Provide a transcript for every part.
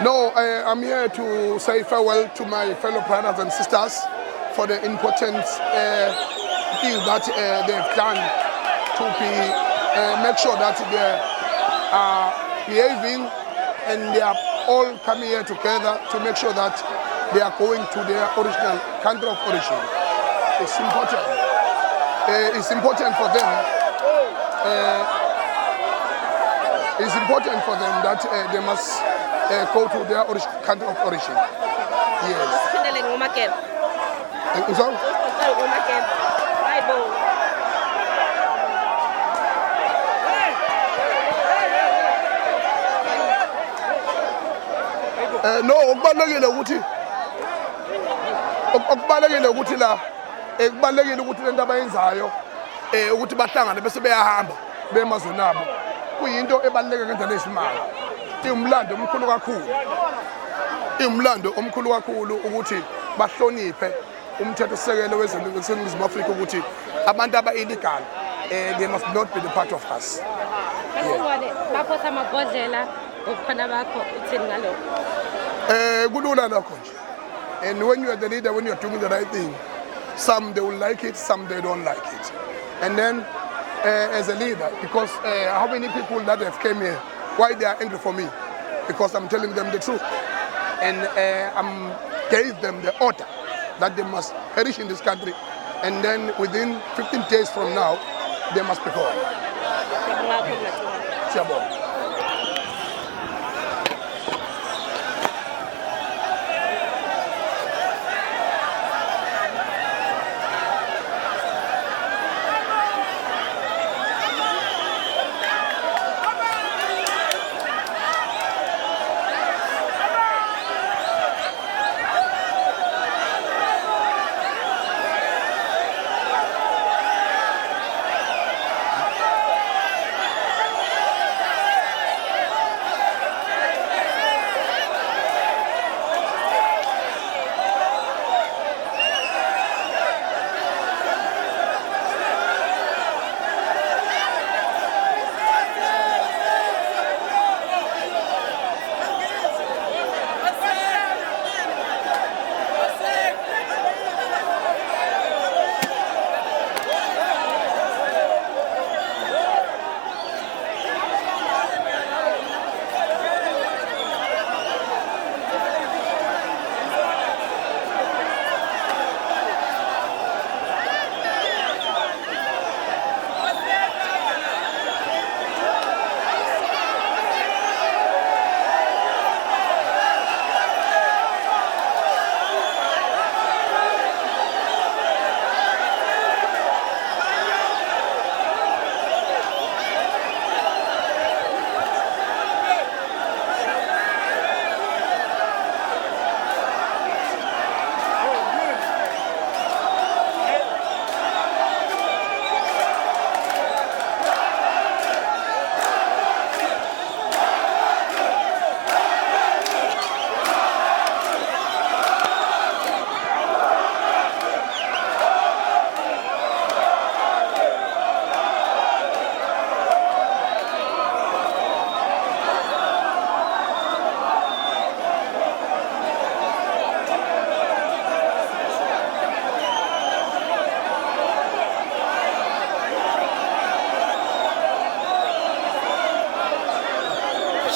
No, I'm here to say farewell to my fellow brothers and sisters for the important things that they've done to make sure that they are behaving and they are all coming here together to make sure that they are going to their original country of origin. It's important. It's important for them. It's important for them that they must go to their country of origin. Yes. No, okubalekile ukuthi la ekubalekile ukuthi lento abayenzayo ukuthi bahlangane bese beyahamba bemazweni abo kuyinto ebaluleke ngendlela esimanga. Umlando omkhulu kakhulu. Umlando omkhulu kakhulu ukuthi bahloniphe umthetho sisekelo wezeNingizimu Afrika ukuthi abantu aba-illegal they must not be the part of us. Baphosa amabhodlela ngokukhona bakho uthini ngalokho? Kulula lokho nje. And when you are the leader, when you are doing the right thing, some they will like it, some they don't like it. And then as a leader, because how many people that have came here, why they are angry for me? Because I'm telling them the truth. And I gave them the order that they must perish in this country. And then within 15 days from now, they must be gone.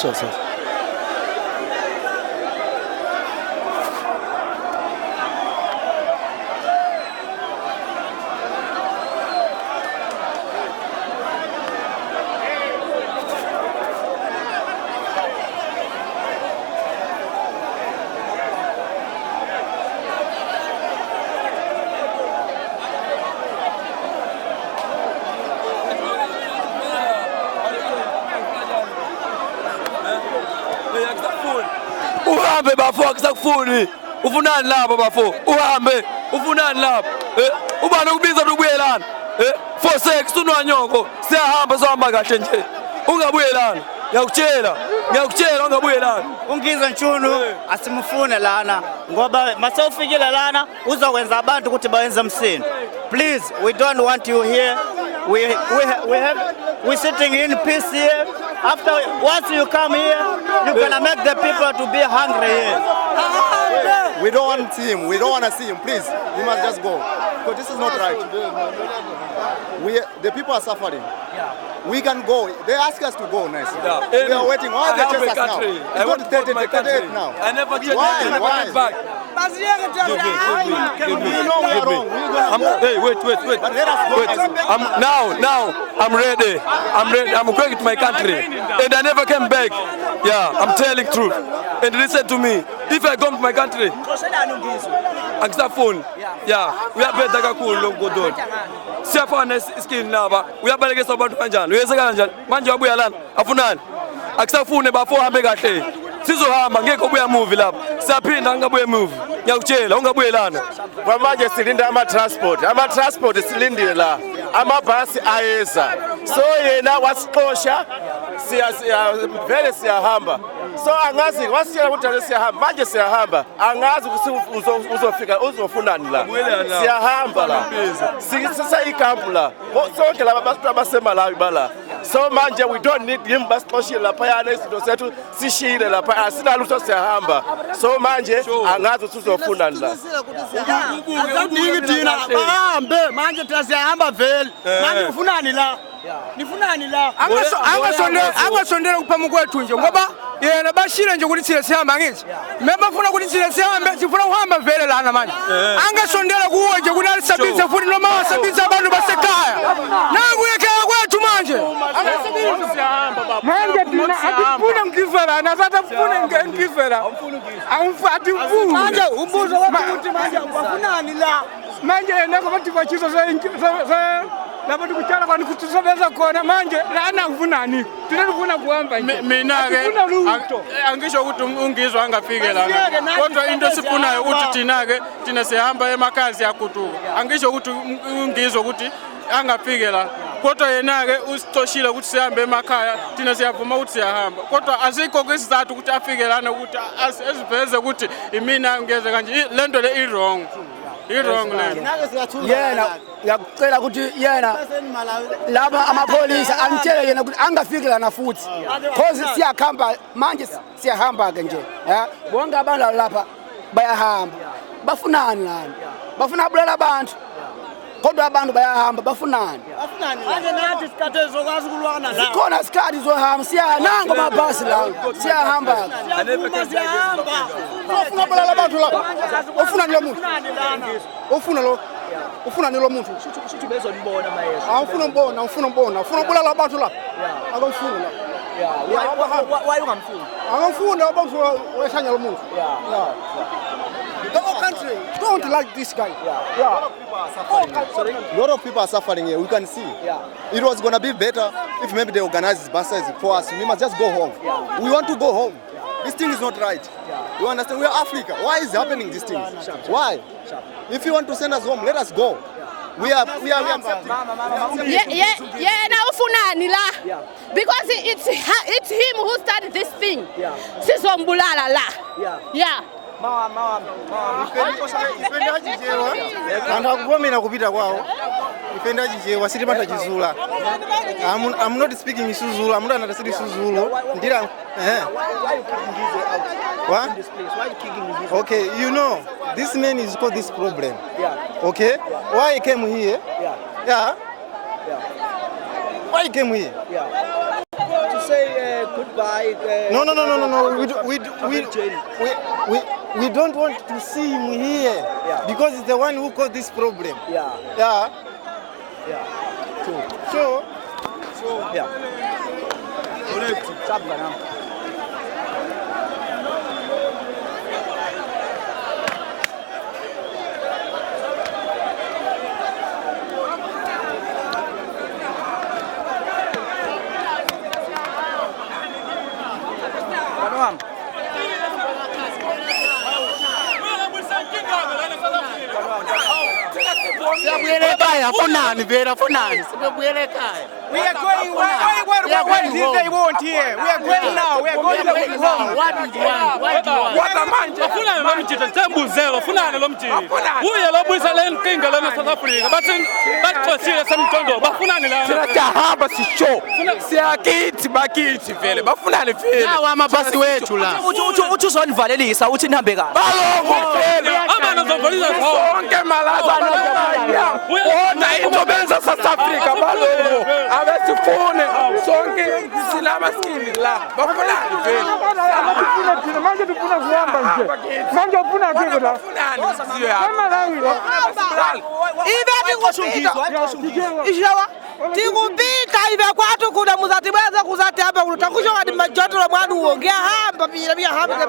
Sure, sir. uhambe bafo akusakufuni ufunani lapho bafo uhambe ufunani lapho ubani ukubiza ukubuyelana for sex unwanyoko siyahamba sohamba kahle nje ungabuyelana ngiyakutshela ungabuyelana Ungizwe Ntshunu asimufune lana ngoba masewufikile lana uzokwenza abantu ukuthi bayenze umsindo. Please, we don't want you here. We're sitting in peace here. After once you come here, you're gonna make the people to be hungry here. We don't want to see him. We don't want to see him. Please, you must just go. Because this is not right. The people are suffering. We can go. They ask us to go next. We are waiting. Why they chase us now? It's got 38 now. I never changed. Why? Back. You know we are wrong. Hey, wait. But let us go. Now, I'm ready. I'm going to my country. And I never came back. Yeah, I'm telling truth. And listen to me. If I come to my country, I can phone. Yeah, we are better than cool. Go do. Siyafana skin lava. Uyabalekisa abantu kanjani? Uyeseka kanjani? Manje wabuya lana. Afunani. Akusafune bafo hambe kahle. Sizohamba ngeke ubuya movie lapha. Siyaphinda ngabuye movie. Ngiyakutshela ungabuyelana. Kwamanje silinda ama-transport silindile la. Amabhasi ayeza. So yena wasixosha vele siyahamba. So angazi wasitshela ukuthi siyahamba. Manje siyahamba. Angazi ukuthi uzofika uzofunani la. Siyahamba la. Sisa ikampu la. Sonke laba babantu abasemalawi bala. So manje we don't need him basixoshile lapha yana izinto zethu sishile lapha asinalutho siyahamba. So manje angazi ukuthi uzofunani la. Ngidina bahambe manje siyahamba vele. Manje ufunani la? Nifunani la? Angasondela kuphamu kwethu nje ngoba yena bashile nje ukuthi thina sihamba ngithi. Mina bafuna ukuthi thina sihambe sifuna uhamba vele lana manje. Angasondela kuwe nje kuti alisabisa futhi noma wasabisa abantu basekhaya. Nangu ekhaya kwethu manje. Angasabisa siyahamba baba. Manje thina akufuna ngivela nasatafuna ngivela. Awumfati mfundo. Manje umbuzo ukuthi manje bafunani la? Manje yena ngoba bachiso lapho dikutshala kwani ukuthi sobenza khona manje lana kufunani thina ufuna kuhamba nje mina ke angisho ukuthi ungizwa angafike lana kodwa into sifunayo ukuthi thina sihamba emakhaya siyaguduka angisho ukuthi ungizwa ukuthi angafike la kodwa yena ke usixoshile ukuthi sihambe emakhaya thina siyavuma ukuthi siyahamba kodwa asikho kwisizathu ukuthi afike lana ukuthi asiveze ukuthi imina ngeze kanje lento le i wrong yena yakucela ukuthi yena laba amapolisa angitshele yena ukuthi angafiki lana futhi cause siyakhamba manje siyahamba ke nje bonke abantu lapha bayahamba bafunani lana bafuna bulala abantu kodwa abantu bayahamba bafunani manje nathi isikhathi ezokwazi kulwana la sikhona isikhathi zohamba siyananga amabhasi la siyahamba siyahamba ufuna bulala abantu la ufuna lo muntu ufuna lo muntu sithi bezonibona mayeso awufuna umbona ufuna bulala abantu la akamfuna la why ungamfuni akamfuna abantu wehlanya lo muntu the whole country don't like this guy A lot of people are suffering here. We can see. It was going to be better if maybe they organize buses for us. We must just go home. We want to go home. This thing is not right. You understand? We are Africa. Why is happening these things? Why? If you want to send us home, let us go. We are accepting. Now ufunani la because it's him who started this thing. Sizombulala la. Yeah. Anthu akuvomera kupita kwawo ifenda chichewa sitimata chizula I'm not speaking Isuzulu. I'm not understanding Isuzulu. Ndira what? Okay, you know this man is got this problem. Okay, why he came here? Yeah. Why he came here? To say goodbye. No. We don't want to see him here because he's the one who caused this problem. Yeah. So. Yeah. afunani vele afunani sibuyele ekhaya. We are going where they want here. We are going now. We are going home. What do you want? What manje afuna lo mjito ntembuzelo afuna lo mjito uye lo buyisa le nkinga lana South Africa bathosile semtondo bafunani la siyahamba sisho siyakithi bakithi vele bafunani vele nawo amabhasi wethu la uthi uzonivalelisa uthi nihambe kahle balongo vele abana zovalisa sonke malazana ona into benza South Africa balongo abesifune sonke sinamaskini la bafunani vele manje tufuna kuhamba nje manje ufuna kiko la kama langu ishawa tikupita ive kwatu kuna muzatibweza kuzati hapa kutakusha ngati majotolo mwana uongea hamba pia hamba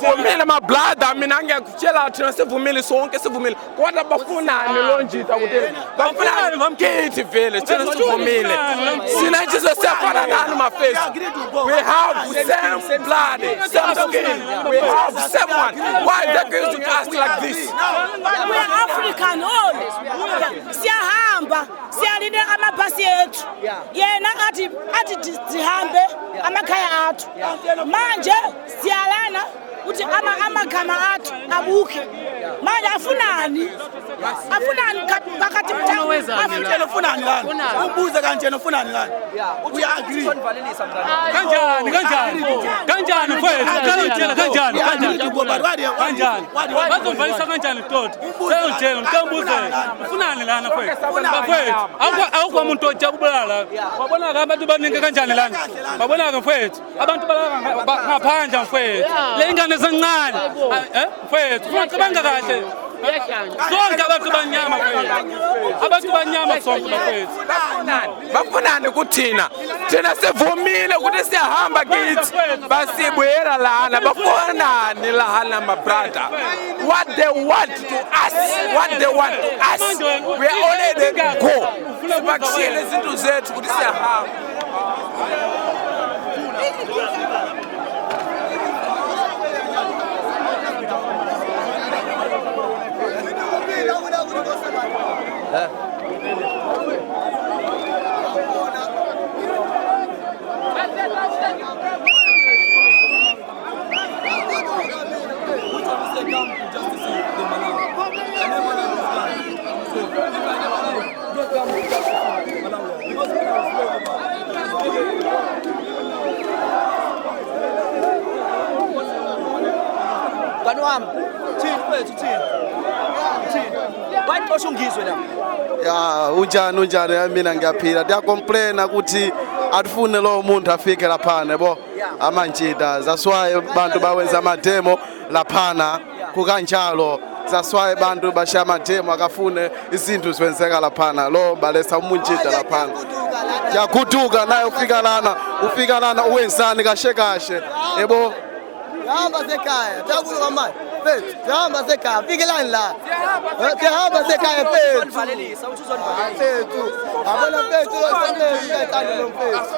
sivumile mablada mina ngiyakutshela thina sivumile sonke sivumile kodwa bafunani lonjita kuti bafunani ngomkithi vele thina sivumile sina nje siyafana nani mafesi we have same blood same skin we have same one why they going to ask like this we are African all siyahamba siyalinde amabhasi ethu yena athi sihambe amakhaya athu manje siyalana uthi amagama athu abuke manje afunani phakathi mthango ufunani lana ubuze kanje nofunani lana we agree kanjani mfowethu kanjani bazovalisa kanjani tot seyotshela mkambuze ufunani lana mfowethu awukho umuntu ojabulala wabona abantu baningi kanjani lana wabona mfowethu abantu ngaphandle mfowethu le ingane ezincane mfowethu ungacabanga kahle sonke abantu banyama mfowethu abantu banyama sonke mfowethu bafunani kuthina thina sivumile ukuthi siyahamba kithi basibuyela lana bafunani lana my brother what they want to us we already go sibakshile izinto zethu ukuthi siyahamba ya unjani mina ngiyaphila ndiyacomplaina ukuthi atufune lo muntu afike laphana bo amanjita that's why bantu bawenza amademo laphana kukanjalo that's why bantu basha amademo akafune izinto ziwenzeka laphana lo balesa umunjita laphana yakuduka naye ufika lana uwenzani kashe yebo hamba sekhaya takuluka manje fethu hamba sekhaya fikelani la hamba sekhaya fethu fethu abona fethu losemele ethanda lo mfethu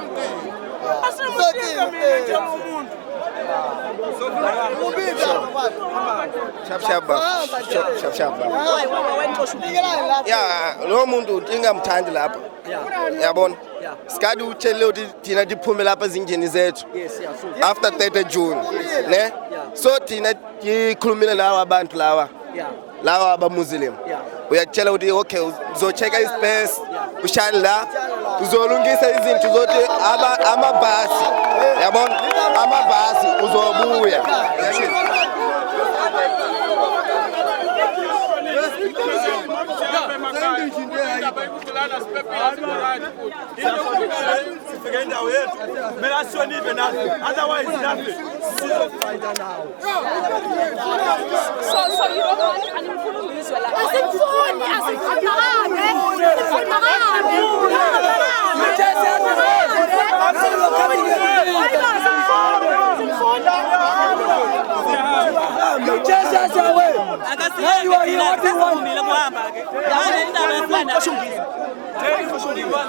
ya lo muntu ingamthandi lapha yabona sikade utshele ukuthi thina diphume lapha ezingeni zethu after 30 June ne so thina dikhulumile nawo abantu lawa abamuslim uyatshela ukuthi okay uzocheka ispace ushali la uzolungisa izinto zothi amabhasi yabona amabhasi uzobuya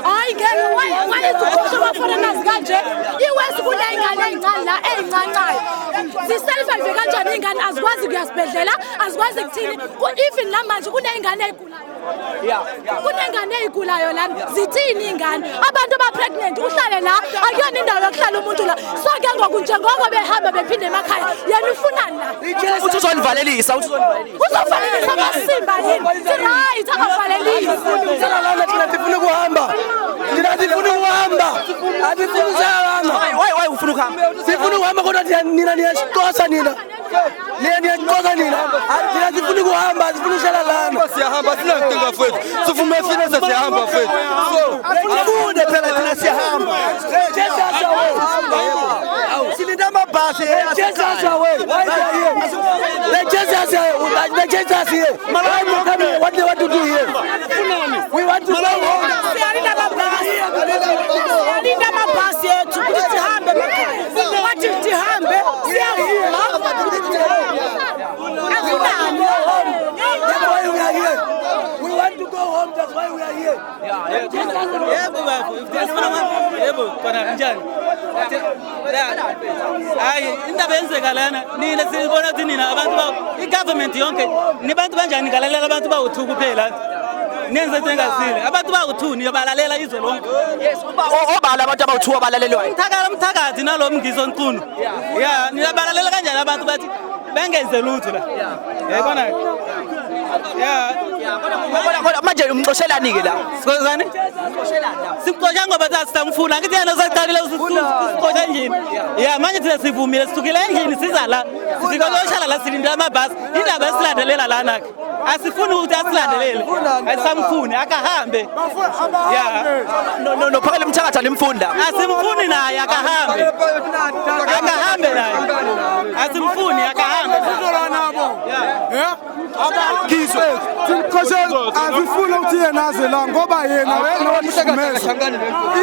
Hayi ngeke wayezukuzwa foreigners kanje iwesi kunengane ezincane la ezincancayo siselfa nje kanjani ingane azikwazi kuyasibedlela azikwazi ukuthini even namanje kunengane egulayo kunengane eyigulayo la zithini ingane abantu abapregnant uhlale la akuyona indawo yokuhlala umuntu la sonke ngoku njengoko behamba bephinde emakhaya yena ufunani la uthi uzonivalelisa uzovalelisa amasimba yini right akavalelisi Sifuna kuhamba. Sifuna kuhamba. why ufuna ukuhamba Sifuna kuhamba kodwa nina niyasixosa nina. Niyasixosa nina. Sifuna kuhamba, sifuna uhlala lana. Siyahamba sina nkinga mfethu. Sivume finance siyahamba mfethu. So, Afunde phela thina siyahamba. Silinda amabhasi. Jesus away. Why are you here? Let Jesus here. Let Jesus here. Why you come here? What do you want to do here? We want to go home. Siyalinda mabhasi ethu ukuthi sihambe emakhaya. Wathi sihambe siyavuma. That's why we are here. We want to go home. That's why we are here. Yebo khona njani hayi indaba yenzeka lana nina sibona ukuthi nina abantu igovernment yonke nibantu banjani ngalalela abantu bawuthu kuphela nenze njengasile abantu bawuthuni yabalalela izwe lonke yes obala abantu abawuthu abalalelwayo umthakathi nalo mngiso nqunu yeah niyabalalela kanjani abantu bathi bengenze lutho la yabona yeah kodwa manje umxoshelani ke la sikhozani simxosha ngoba sasamfuna ngithi yena saqalile usiqosha njini yeah manje thina sivumile sithukile endlini siza la sifika kuyoshala la silindela amabhasi indaba esilandelela lana ke asifuni ukuthi asilandelele asamfuni akahambe yeah no phakela umthakathi alimfunda asimfuni naye akahambe naye asimfuni akahambe yeah Ngizwe Simkhoshe azifuna ukuthi yena aze la ngoba yena wayenokusimeza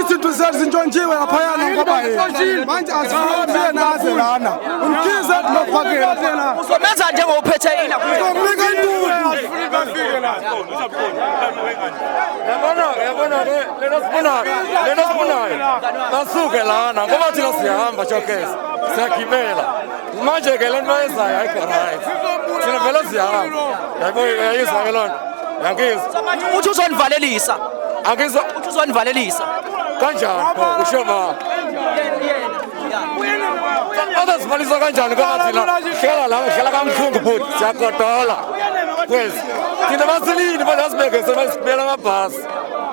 izinto zezintshontshiwe laphayana ngoba yena manje azifuna ukuthi yena aze lana umkhize lophakela phela uzomenza njengophethe ina uzomnika intuli yabona lena sifunayo basuke lana ngoba thina siyahamba showcase siyagibela manje ke lento ezayo ayikho right thina vele siyahamba yayizwa ke lona yangizwa uthi uzonivalelisa angizwa uthi uzonivalelisa kanjani usho ma Azasivalisa kanjani ngoba thina hlala la hlala kamhlungu futhi siyakodola kwezi thina basilini bazibeke sebasibela amabhasi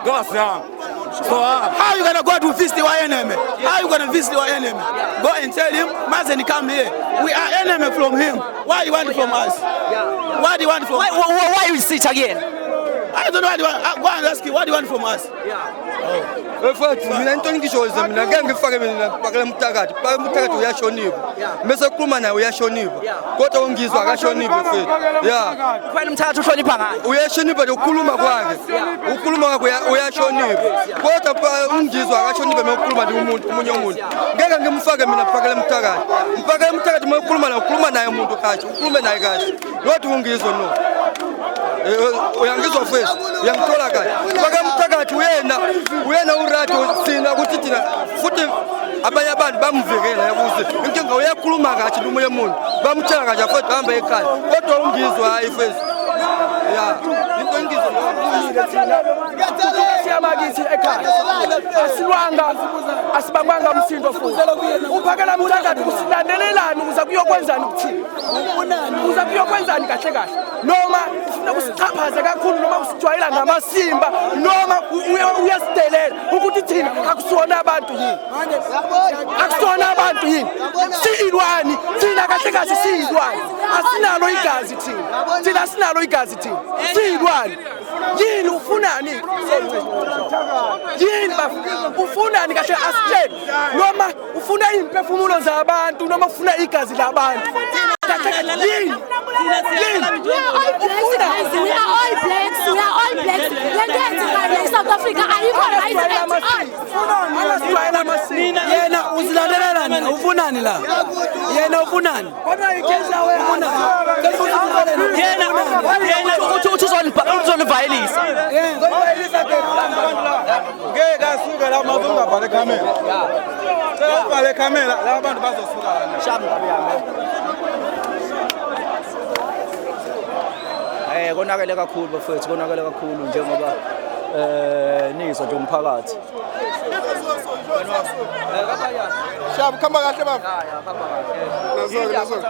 ngoba siyahamba. So how you gonna go to visit your enemy? How you gonna visit your enemy? Go and tell him, Mazen, come here. We are enemy from him. What do you want from us? What do you want from us? Why you sit again? I don't know what do you want. Go and ask him, what do you want from us? Mfethu mina into ngishoza mina ngeke ngifake mina phakela umthakathi uyashonipha bese ukhuluma naye uyashonipha kodwa ungizwa akashoniphi mfethu yeah kufanele umthakathi uhlonipha ngayo uyashonipha ukukhuluma kwakhe uyashonipha kodwa ungizwa akashonipha ukukhuluma nomunye umuntu ngeke ngimfake mina phakela umthakathi ukhuluma naye umuntu kahle ukhulume naye kahle not ungizwa no uyangizwa mfethu uyangithola kahle phakela umthakathi uyena uradio sina ukuthi thina futhi abanye abantu bamvikela yakuze inkinga uyakhuluma kahle nomunye umuntu bamtshela kahle futhi hamba ekhaya kodwa ungizwa hayi mfethu yeah into ngizwa nokumile thina siyamakithi ekhaya asibangwanga msindo futhi uphakela umthakathi usilandelelani ukuze kuyokwenzani ukuthini ukuze kuyokwenzani kahle kahle noma ufuna usichaphaze kakhulu noma usijwayela ngamasimba noma uyasidelela ukuthi thina akusona abantu yini siyilwani thina kahle kahle siyilwani asinalo igazi thina asinalo igazi thina siyilwani yini ufunani yini ufunani kahle asitshela noma ufuna imphefumulo zabantu noma ufuna igazi labantu yini we are all blacks lento yenzekile eSouth Africa ayikho right at all Yena uzilandelelani ufunani la yena ufunani kodwa ikheza wena yena uthi uzonivalelisa ngeke asuke la manje ungavale camera uvale camera la abantu bazosuka la konakele kakhulu bafethu, konakele kakhulu njengoba nizwa nje umphakathi. Shabu khamba kahle baba. Nazo.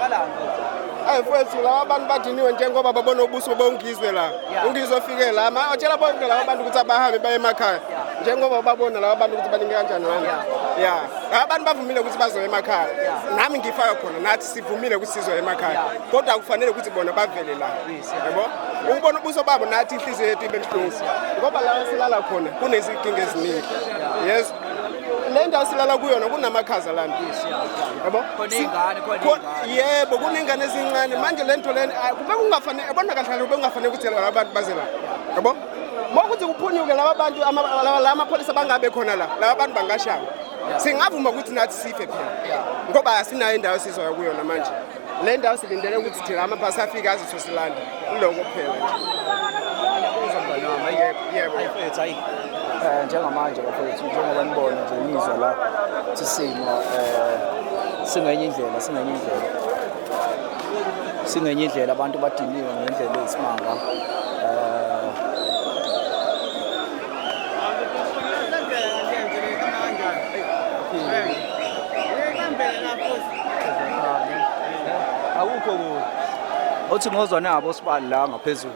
Hayi mfowethu la abantu badiniwe njengoba babona ubuso bongizwe la. Ungizwe ofike la. Matshela bonke la abantu ukuthi abahambe baye emakhaya. Njengoba babona la abantu ukuthi baninge kanjani wena. Yeah. Abantu bavumile ukuthi bazoya emakhaya. Nami ngifaka khona nathi sivumile ukuthi sizoya emakhaya. Kodwa akufanele ukuthi bona bavele la. Yebo? Ukubona ubuso babo nathi inhliziyo yethu ibe buhlungu. Ngoba la silala khona kunezinkinga eziningi. Yes. Le ndawo silala kuyona kunamakhaza lana. Yebo? Yebo kunengane ezincane manje lento leni kube kungafanele yabona kahle kube kungafanele ukuthi abantu baze la. Yebo? Mokuthi kuphunyuke laba bantu la amapholisa bangabe khona la. Laba bantu bangashaya. Singavuma ukuthi nathi sife phela. Ngoba asinayo indawo sizoya kuyona manje. Le ndawo silindele ukuthi thina amabhasi afike azithosilanda. Kuloko kuphela nje. Yebo. Hayi. Njengamanje bafethu njengoba nibona nje nizwa la sisimo singenye indlela abantu badiniwe ngendlela esimanga awukho uthi ngozwa nabo sibali la ngaphezulu.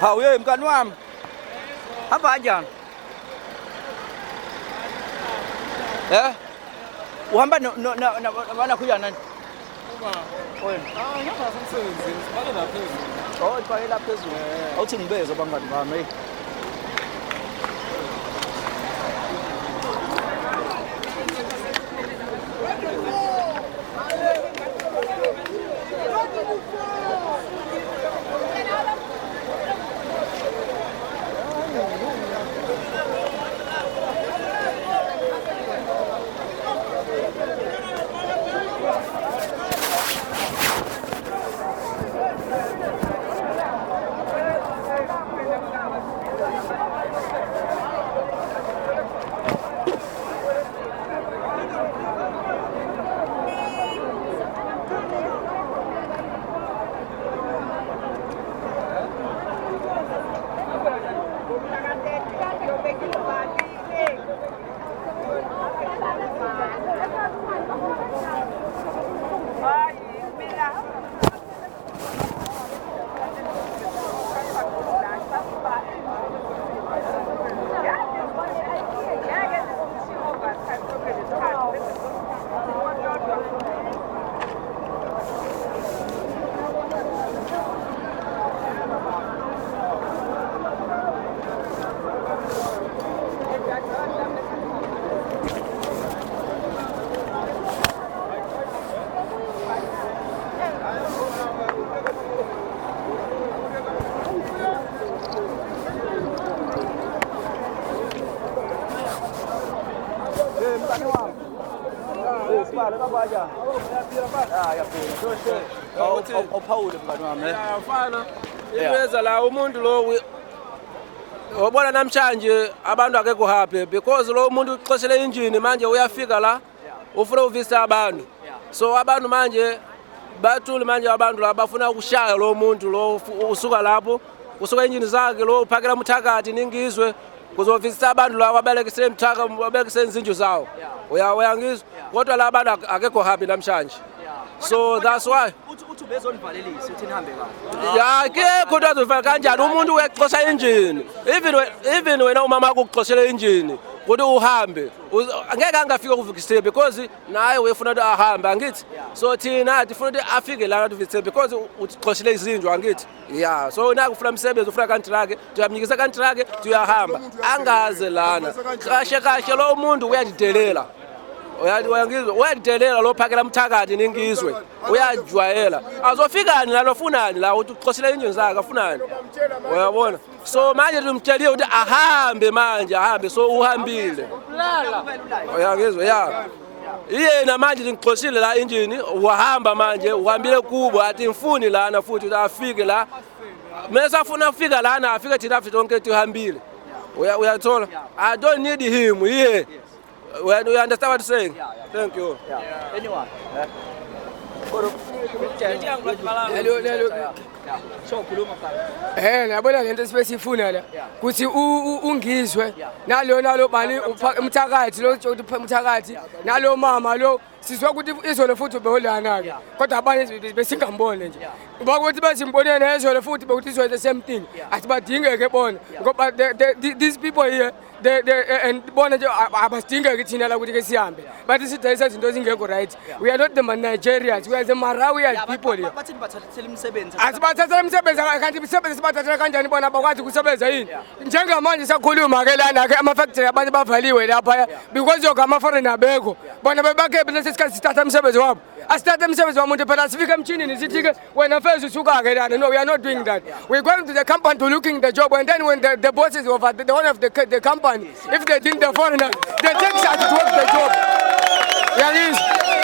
Hawu ye mkani wami. Hamba kanjani? Uhamba nabana kuya nani? Wena. Ngihamba semsebenzini, sibale la phezulu. Ibhake la phezulu. Awuthi ngibeze bangani bami. Mfana iweza la umuntu lo wabona namhlanje abantu akekho happy because lo umuntu uxoshele engine manje uyafika la ufuna uvisa abantu so abantu manje bathule manje abantu la bafuna ukushaya lo muntu lo usuka lapho usuka engine zakhe lo uphakela umthakathi ningizwe kuzovisa abantu la wabalekisele umthaka wabalekisele izinju zawo uyangizwa kodwa la abantu akekho happy namhlanje so that's why uthi bezonivalelisa uthi nihambe kahle akekho into azovala kanjani umuntu uyaxosha engine even wena umama wakho ukuxoshela engine ukuthi uhambe angeke angafika kuvikisile because naye uyafuna ukuthi ahambe angithi so thina tifuna ukuthi afike la kuvikisile because uxoshele izinju angithi yeah so naku ufuna umsebenzi ufuna contract tuyamnikisa contract tuyahamba angaze lana kahle lo umuntu uyajidelela uyadelela lo phakela umthakathi ningizwe uyajwayela azofikani la lofunani la uthi uxoshela engine zakhe afunani uyabona so manje tumtsheliwe ukuthi ahambe manje ahambe so uhambile uyangizwa Iye na manje ngixoshile la engine uhamba manje uhambile kubwa ati ngifuni lana futhi afike la. Mase afuna ukufika lana afike thina futhi onke tuhambile. Uyathola? I don't need him here. You understand what I'm saying? Thank you. Anyone? Yabona lento esibesifuna la kuthi ungizwe nalo bani umthakathi lo umthakathi nalo mama lo sizwa ukuthi izolo futhi beholana ke kodwa abanye besingambone nje ngoba ukuthi basimbonene ezolo futhi bekuthi izwe the same thing asibadingeke bona ngoba these people here and bona nje abadingeke thina la ukuthi ke sihambe bathi sidayisa izinto ezingekho right. We are not the Nigerians, we are the Marawian people here. Bathi bathathele imisebenzi. Asibathathele imisebenzi kanti imisebenzi sibathathele kanjani bona abakwazi ukusebenza yini? Njengamanje sakhuluma ke lana ke ama factory abantu bavaliwe lapha because yogama foreign abeko. Bona bebake bese isikhathi sithatha imisebenzi wabo. Asithathe imisebenzi womuntu phela sifika emchinini sithi ke wena mfethu usuka ke lana. No, we are not doing that. We are going to the company to looking the job and then when the bosses of the one of the company, if they think the foreigner, they take charge to work the job.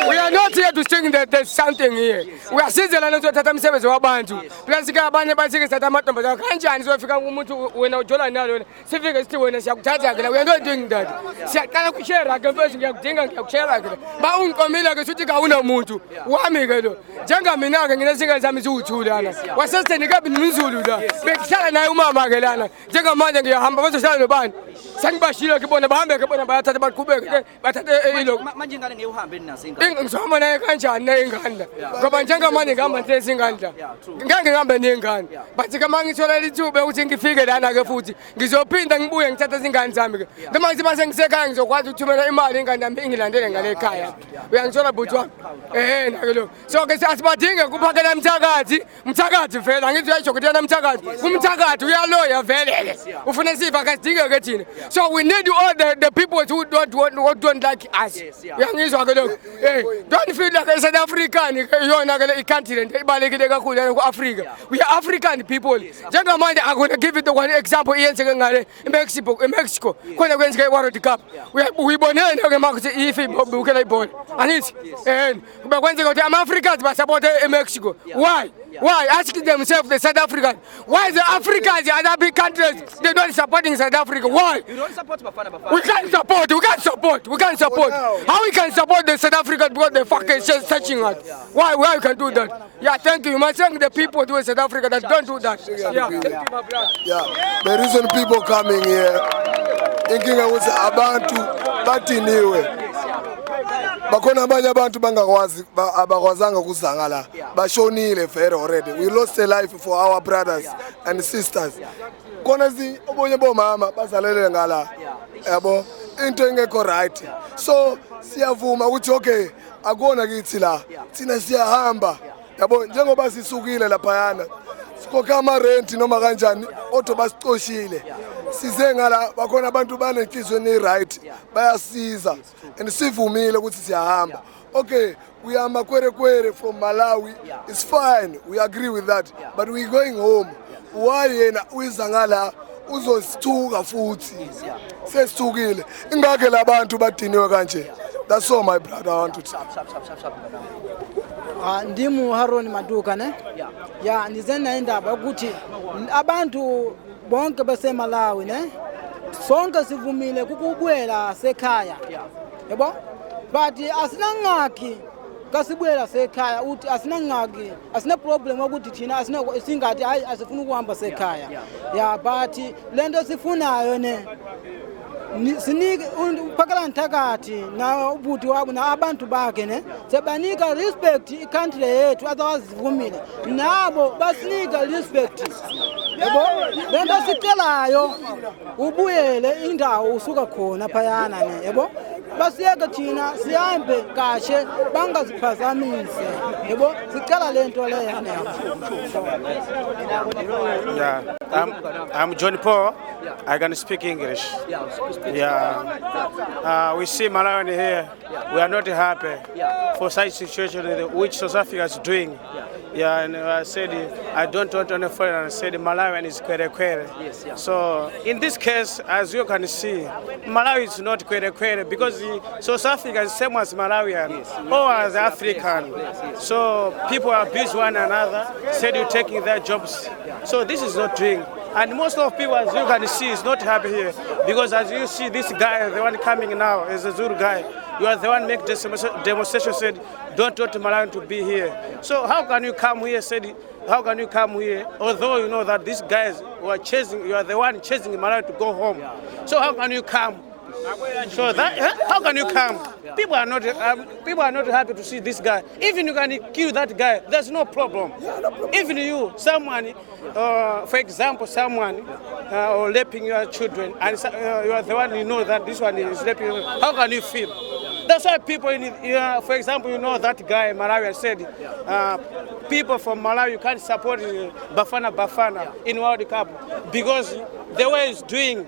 We are not here to sing there's something here. We are sizela to thatha imisebenzi wabantu. Plus ke abanye bathi ke satha amantombazana kanjani sofika umuntu wena ujola nalo sifike sithi wena siyakuthatha ke. We are not doing that. Siyaqala kushare ke mfethu ngiyakudinga ngiyakushare ke. Ba ungiqomile ke sithi ka unomuntu wami ke lo. Njenga mina ke nginesingane zami ziwu2 lana. Wasesitheni ke binimizulu la. Bekuhlala naye umama ke lana. Njenga manje ngiyahamba bazohlala nobani. Sengibashilo ke bona bahambe ke bona bayathatha baqhubeke ke bathathe ilo. Manje ingane ngiyohambe ninazo ingane. Ngizoma naye kanjani nengane ngoba njengamanje ngihamba nhlezi ingane ngeke ngihambe nengane bathi ke mangithola lithuba ukuthi ngifike lana ke futhi ngizophinda ngibuye ngithathe izingane zami ke noma ngithi base ngisekhaya ngizokwazi ukuthumela imali ingane yami ingilandele ngale ekhaya uyangithola bhuti wami nake lo so ke asibadinge kuphakela umthakathi vele angithi uyajokotela umthakathi uyaloya vele ufuna sifa kasidinge ke thina so we need all the people who don't like us uyangizwa ke lo don't feel like South African yona ke le country ibalekile kakhulu ku Africa. We are African people. Njengamanje I'm going to give you the one example iyenzeke ngale eMexico khona kwenzeke iWorld Cup. Uyibonene ke manje ifi bukela ibhola. Angithi kube kwenzeka ukuthi ama-Africans basupport eMexico. Why? Ask themselves, the South African. Why the Africans, the other big countries, they don't supporting South Africa? Why? You don't support Bafana Bafana. We can't support. How we can support the South African because they fucking searching us? Why you can do that? Yeah, thank you. You must thank the people who in South Africa that don't do that. Yeah, thank you, my brother. Yeah, the reason people coming here, thinking I was abantu batiniwe. Bakona abanye abantu bangakwazi abakwazanga kuzanga la bashonile vele already. We lost a life for our brothers and sisters. Kona obonye bomama bazalele ngala yabo into engekho right. So siyavuma ukuthi okay akona kithi la thina siyahamba yabo njengoba sisukile lapha yana sikhokha ama rent noma kanjani auto basicoshile size ngala bakhona abantu banenhliziyo ne right bayasiza and sivumile ukuthi siyahamba. Okay, we are makwere from Malawi. It's fine, we agree with that, but we going home. Why yena uyizangala uzosithuka futhi sesithukile ingake labantu badiniwe kanje. That's all my brother I want to say. Ndimu Haron Maduka ne ya nizena indaba ukuthi abantu bonke base Malawi ne sonke sivumile ukubuyela sekhaya yebo but asinangaki kasibuyela sekhaya uthi asinangaki asine problem ukuthi thina singathi hayi asifuna ukuhamba sekhaya ya but lento sifunayo ne sinike uphakela nthakathi na ubuthi wabo na abantu bakhe ne sebanika respect icountry yethu otherwise sivumile nabo basinika respect yebo lento sicelayo ubuyele indawo usuka khona phayana ne yebo basiyeke thina sihambe kahle bangaziphazamise yebo sicela lento leyo ne. Yeah, I'm John Paul. I can speak English. Yeah. We see Malawi here. We are not happy for such situation which South Africa is doing. Yeah, and I said I don't want any foreigner. I said Malawian is kwere. Yes, yeah. So in this case, as you can see, Malawi is not kwere because South Africa is same as Malawian or as African. So people abuse one another. Said you're taking their jobs. So this is not doing. And most of people, as you can see, is not happy here because as you see, this guy, the one coming now, is a Zulu guy. You are the one make this demonstration said, don't want Malawi to be here. So how can you come here, said, how can you come here, although you know that these guys who are chasing, you are the one chasing Malawi to go home. So how can you come? So that, how can you come? People are not happy to see this guy. Even you can kill that guy, there's no problem. Even you, someone, for example, someone or raping your children, and you are the one you know that this one is raping you, how can you feel? That's why people, for example, you know that guy Malawi said, people from Malawi, you can't support Bafana in World Cup because the way it's doing.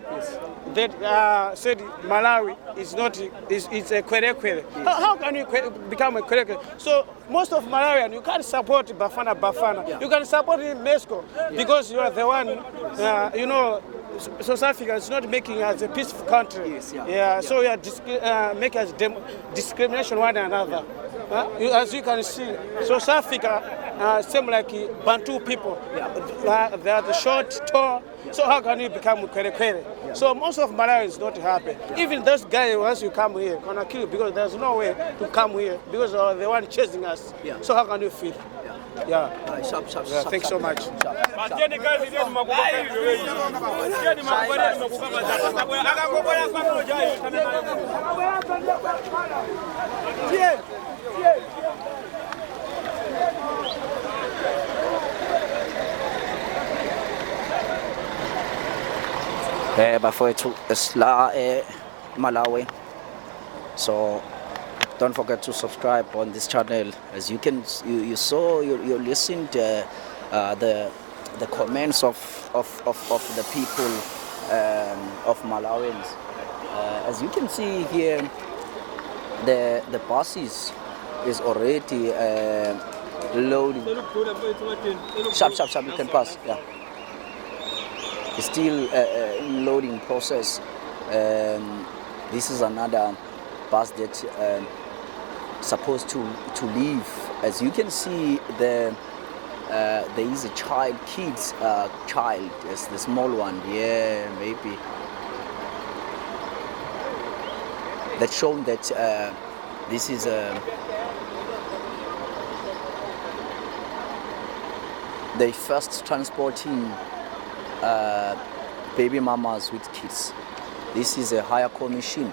That said Malawi is not it's a kwere. How can you become a kwere? So most of Malawian you can't support Bafana. You can support Mexico because you are the one you know South Africa is not making us a peaceful country. So you are making us discrimination one another. As you can see, South Africa seem like Bantu people. They are the short, tall. So how can you become kwere? So most of Malawi is not happy. Even those guys, once you come here, gonna kill you because there's no way to come here because they one chasing us. So how can you feel? Yeah. Thanks so much. Bafowethu esla Malawi. So don't forget to subscribe on this channel. As you can, you saw, you listened the comments of the people of Malawians. As you can see here, the buses is already loading. Sharp, you can pass. Yeah. It's still in loading process. This is another bus that supposed to leave. As you can see, there is a child, child, yes, the small one. Yeah, maybe. That's shown that this is they first transporting baby mamas with kids. This is a higher commission.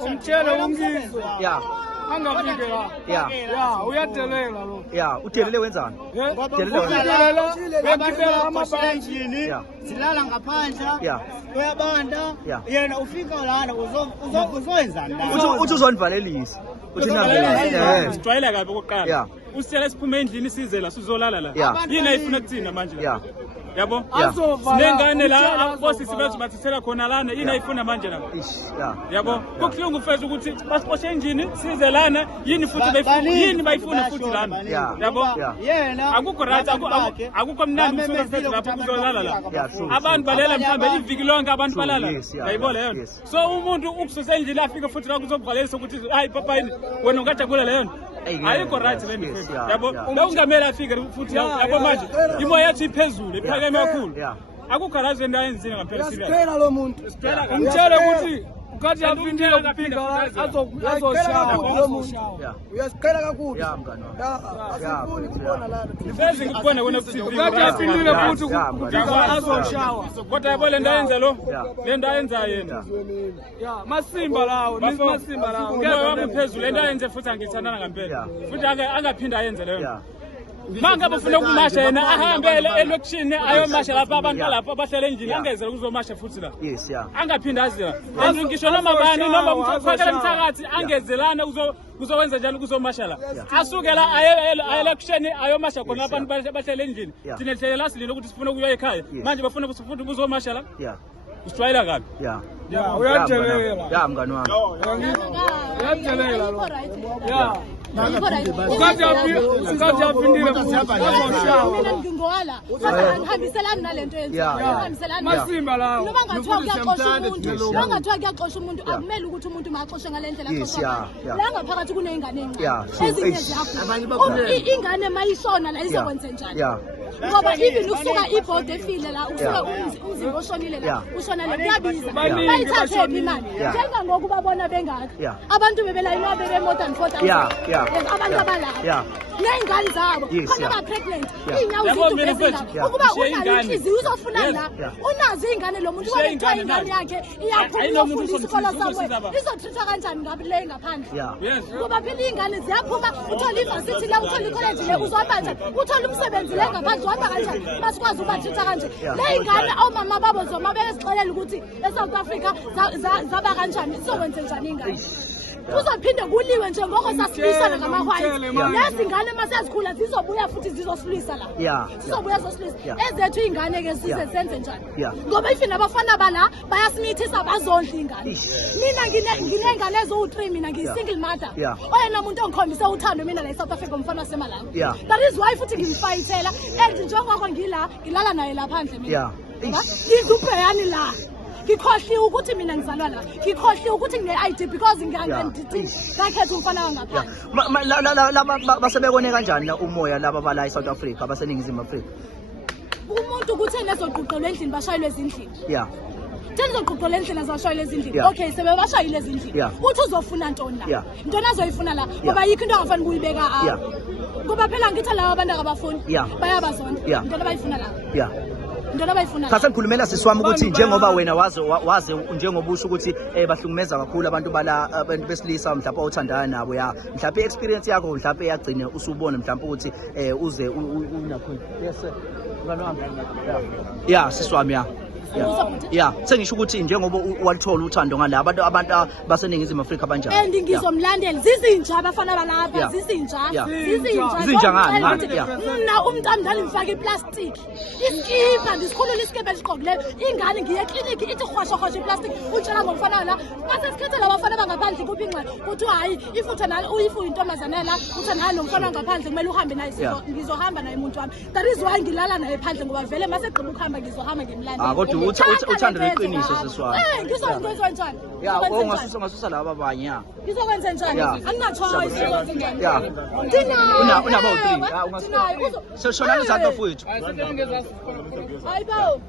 Umtshele umkhizo. Yeah. Angafike la. Yeah. Uyadelela lo. Yeah, udelele wenzani? Udelela. Uyakhiphela amabhanjini. Silala ngaphandle. Uyabanda. Yena ufika lana uzoyenzani la? Uthi uzonivalelisa. Uthi navelelisa. Sijwayele kabi okokuqala. Usiyela siphume endlini size la sizolala la. Yini ayifuna kuthina manje la? Yabo? Sinengane la bosisi bethu bathithela khona lana yini ayifuna manje la? Yabo? Kukhulungu mfethu ukuthi basiboshe endlini size lana yini futhi bayifuna yini bayifuna futhi lana? Yabo? Yena akukho right akukho mnandi usuka mfethu lapho kuzolala la. Abantu balela mhlambe iviki lonke abantu balala. Yayibona leyo. So umuntu ukususa endlini afike futhi la kuzokuvalelisa ukuthi hayi papa yini wena ungajabula leyo. Ayikho right le mfethu. Yabo? La ungamela afike futhi yabo manje imoya yathi iphezulu iphakeme kakhulu. Akukho right endaweni enzini ngaphela sibeka. Siphela lo muntu. Umtshele ukuthi Ukati apindile kupika azoshawa. Uyasikela kakhulu. Ya mngani wami. Asifuni kubona la. Ifezi ngikubona wena futhi. Ukati apindile futhi kupika azoshawa. Kodwa yabo le nto ayenza lo. Le nto ayenza yena. Ya masimba lawo, masimba lawo. Ngeke wami phezulu le nto ayenze futhi angithandana ngempela. Futhi angaphinda ayenze leyo. Manga bafuna ukumasha yena ahambe elokishini ayomasha lapha abantu lapha abahlele endlini angezela kuzomasha futhi la. Yes, yeah. Angaphinda azela. Ngisho noma bani noma umthakathi umthakathi angezelana kuzowenza njalo kuzomasha la. Asuke la ayelokishini ayomasha khona abantu bahlele endlini. Thina hlele la silinde ukuthi sifuna ukuya ekhaya. Manje bafuna ukuthi kuzomasha la. Yeah. Usitshwayela kabi. Yeah. Ya uyathelela. Ya mngani wami. Uyathelela lo. Ya. Ukati apindile mina ngingowala ngihambiselani nalento yenziwayo masimba lawo noma ngathiwa kuyaxosha umuntu noma ngathiwa kuyaxosha umuntu akumele ukuthi umuntu maxoshe ngale ndlela axosha la ngaphakathi kuneyingane encane ezinye ziyakhula ingane mayishona la izokwenza njani ngoba even ukusuka ibhodi efile la ukusuka umzimba oshonile la ushona le kuyabiza bayithathe imali njengangoku babona bengaka abantu bebelayinwa bebemoda nifota abantu abalapha ney'ngane zabo khona ba-pregnant iy'nyawo zidumezela ukuba unayo inhliziyo uzofuna la unazo iy'ngane lo muntu ubona kuthiwa ingane yakhe iyaphuma iyofundisa isikolo somewhere izothithwa kanjani ngabi le ngaphandle ngoba phela iy'ngane ziyaphuma uthole ivasithi le uthole ikholeji le uzohamba njani uthole umsebenzi le ngaphandle uzohamba kanjani masikwazi ubathitha kanje le y'ngane omama babo zoma besixelela ukuthi e-South Africa zaba kanjani sizokwenze njani iy'ngane kuzophinde kuliwe njengoko sasilwisana ngamahwayithi lezi ngane masezikhula zizobuya futhi zizosilwisa la zizobuya zosilwisa ezethu iy'ngane-ke size senze njani ngoba ifini abafana bala bayasimithisa bazondla iy'ngane mina nginey'ngane eziwu-3 mina ngiyi-single mother oyena muntu ongikhombise uthando mina la e-South Africa umfana wasemalanga that is why futhi ngimfayithela and njengoko ngilala naye laphandle mina ngizubheyani la ngikhohliwe ukuthi mina ngizalwa la ngikhohliwe ukuthi ngine-ID because ngakhetha umfana wangaphandle basebekone kanjani umoya laba bala e-South Africa baseningizimu Afrika umuntu kutheni ezoguqelwa endlini bashayelwe ezindlini theni zoguqelwa endlini azashayelwe ezindlini okay sebebashayile ezindlini uthi uzofuna ntoni la ntoni azoyifuna la ngoba yikho into angafani kuyibeka ngoba phela ngithi laba abantu akabafuni bayabazonda into abayifuna la Sasa ngikhulumela sisiwami ukuthi njengoba wena waze njengoba usho ukuthi bahlukumeza kakhulu abantu bala abantu besilisa mhlawumbe othandana nabo mhlawumbe experience yakho mhlawumbe yagcina usubone mhlawumbe ukuthi uze unakho yes ngani wami sisiwami sengisho ukuthi njengoba walithola uthando ngala abantu baseningizimu Afrika abanjani and ngizomlandela zizinja abafana balapha zizinja ngani mina umntamdala ngifaka iplastic iskipa ngisikhulula iskipa esiqokileyo ingane ngiye clinic ithi khwashwa iplastic utshela ngomfana la mase sikhethe labafana bangaphandle kuphi ingxele uthi hayi ifutha nalo uyifu intombazana la uthi naye nomfana ngaphandle kumele uhambe naye ngizohamba naye umuntu wami that is why ngilala naye phandle ngoba vele mase egqiba ukuhamba ngizohamba ngimlandela uthando leqiniso sisiwami ngizokwenza njani ungasusa laba abanye ngizokwenza njani anginachoice unabo 3 shona izanto futhi hayibo